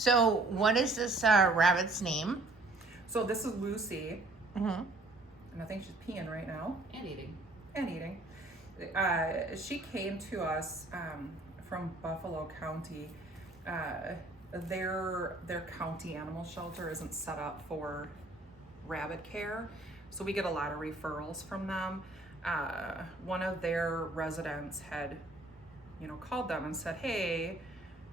So what is this rabbit's name? So this is Lucy, Mm-hmm. and I think she's peeing right now. And eating. And eating. She came to us from Buffalo County. Their county animal shelter isn't set up for rabbit care, so we get a lot of referrals from them. One of their residents had, called them and said, "Hey,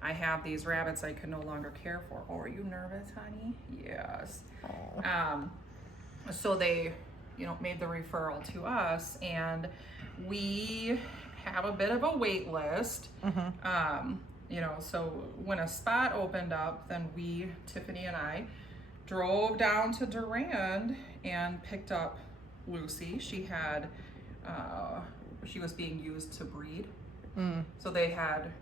I have these rabbits I can no longer care for." "Oh, are you nervous, honey?" "Yes." So they, made the referral to us, and we have a bit of a wait list. Mm-hmm. So when a spot opened up, then Tiffany and I, drove down to Durand and picked up Lucy. She had, she was being used to breed. So they had,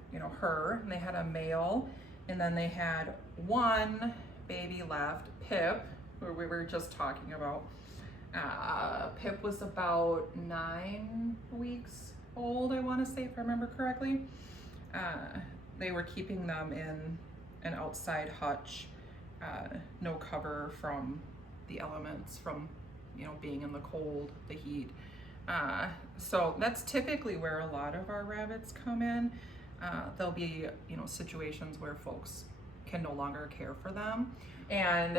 her, and they had a male, and then they had one baby left, Pip, who we were just talking about. Pip was about 9 weeks old, I want to say, if I remember correctly. They were keeping them in an outside hutch, no cover from the elements, from being in the cold, the heat. So that's typically where a lot of our rabbits come in. There'll be situations where folks can no longer care for them, and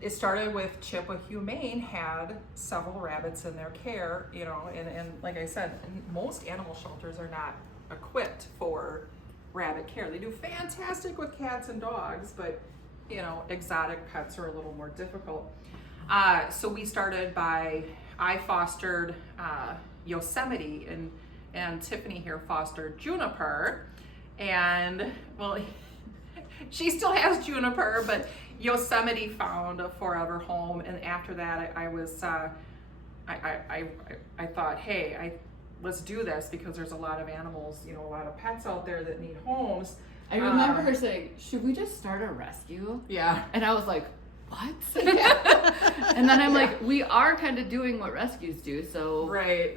it started with Chippewa Humane had several rabbits in their care, and like I said, most animal shelters are not equipped for rabbit care. They do fantastic with cats and dogs, but exotic pets are a little more difficult. So we started I fostered Yosemite, and Tiffany here fostered Juniper, and well, she still has Juniper, but Yosemite found a forever home. And after that, I was I thought, hey, let's do this, because there's a lot of animals, a lot of pets out there that need homes. I remember her saying, "Should we just start a rescue?" Yeah. And I was like, "What?" And then I'm like, we are kind of doing what rescues do, so. Right.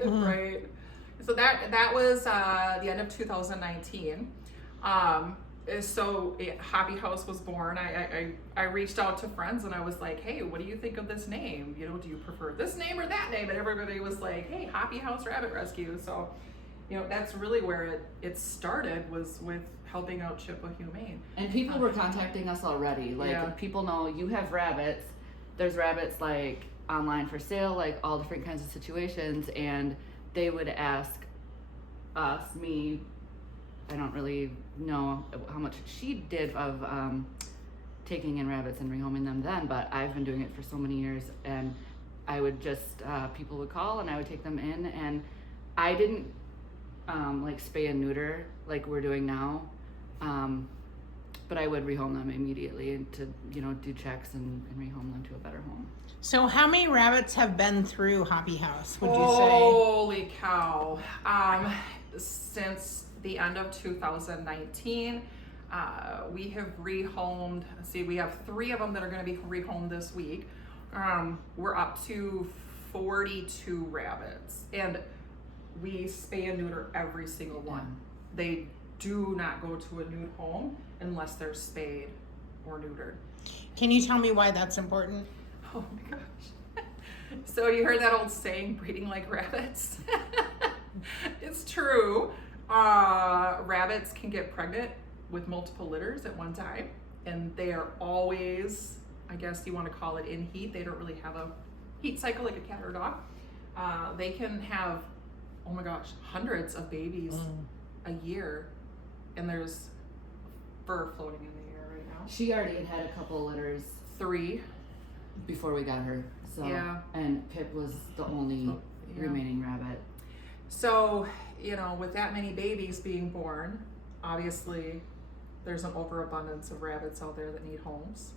So that was the end of 2019. So Hoppy House was born. I reached out to friends and I was like, "Hey, what do you think of this name? Do you prefer this name or that name?" And everybody was like, "Hey, Hoppy House Rabbit Rescue." So, that's really where it started, was with helping out Chippewa Humane. And people were contacting us already. Like, people know you have rabbits. There's rabbits like online for sale, like all different kinds of situations, and they would ask us, me, I don't really know how much she did of taking in rabbits and rehoming them then, but I've been doing it for so many years, and I would just, people would call and I would take them in, and I didn't like spay and neuter like we're doing now, but I would rehome them immediately to, do checks and rehome them to a better home. So how many rabbits have been through Hoppy House, would you say? Holy cow. Since the end of 2019, we have rehomed, we have 3 of them that are going to be rehomed this week. We're up to 42 rabbits, and we spay and neuter every single one. They do not go to a new home unless they're spayed or neutered. Can you tell me why that's important? Oh my gosh. So you heard that old saying, breeding like rabbits? It's true. Rabbits can get pregnant with multiple litters at one time, and they are always, I guess you want to call it, in heat. They don't really have a heat cycle like a cat or a dog. They can have, oh my gosh, hundreds of babies a year, and there's fur floating in the air right now. She already had a couple litters 3 before we got her, so yeah. And Pip was the only remaining rabbit. So, with that many babies being born, obviously there's an overabundance of rabbits out there that need homes.